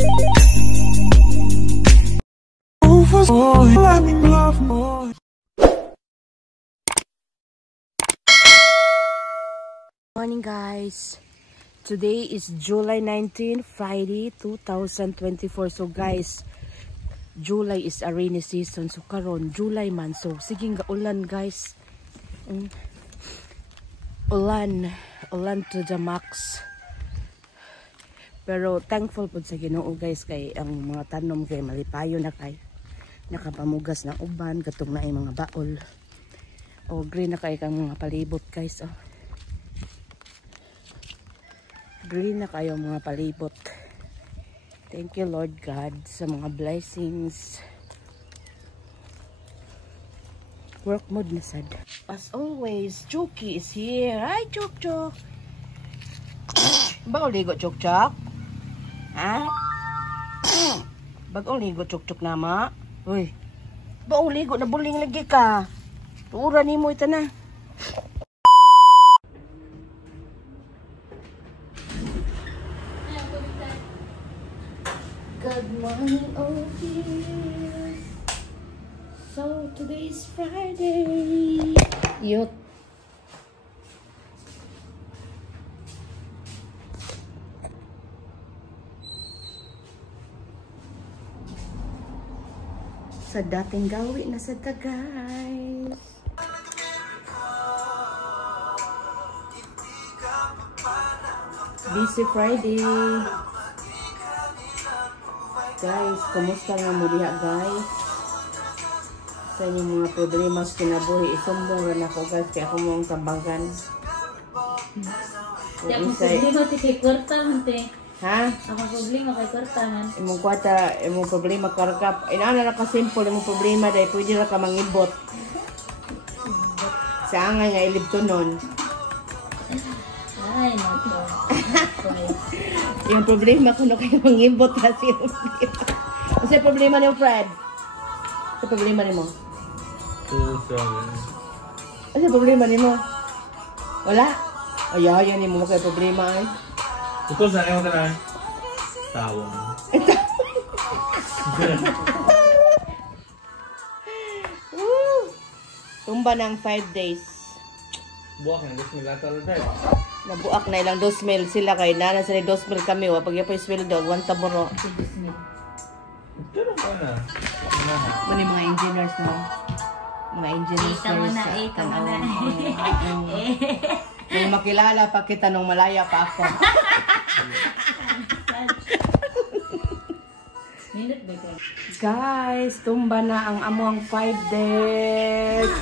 Morning guys, today is July 19, Friday 2024. So guys, July is a rainy season, so karon July man, so sige nga ulan guys. Ulan to the max, pero thankful po sa Ginoo guys, kay ang mga tanom kay malipayo na, kay nakapamugas ng uban, katong na ay mga baol o green na kay kang mga palibot guys. Oh, green na kayo mga palibot. Thank you Lord God sa mga blessings. Work mode na sad. As always, Chucky is here. Hi Chuk Chuk. Bago ligo Chuk Chuk? Ha? Bago ligo Chuk Chuk nama? Uy, bago ligo na buling lagi ka. Tuura ni mo ito na. Good morning, oh dear. So today is Friday. Yup. Sa dating gawi na sa guys. Busy Friday. Guys, kumusta nga mo diha guys? Sa inyong mga problema sa kinabuhi, isumbong rin ako guys, kaya ako mong tambangan. Di akong problema kay kwarta hante. Ha? Akong problema kay kwarta man. Imong kwarta, imong problema karkap. Inaana na ka simple, imong problema dahil pwede na ka mangibot. Sa nga nga ilibtonon. Ay, nato. Yung problema ko na kayo mangibot kasi yung problema. Kasi problema niyo, Fred? Sa problema niyo mo? Ano problema niyo mo? Wala? Ayaw niyo mo kayo problema ay. Ito sa ayaw ka na. Tawang. Tumba ng 5 days. Buwak na, 2,000 latar tayo. Nabuak na ilang 2,000 sila kay nana sila 2,000 kami wa pag yapay sweldo agwan taboro. Pero ka na. Muni mga engineers mo. Mga engineers na nung makilala pa kita nung malaya pa ako. Guys, tumba na ang amuang 5 days.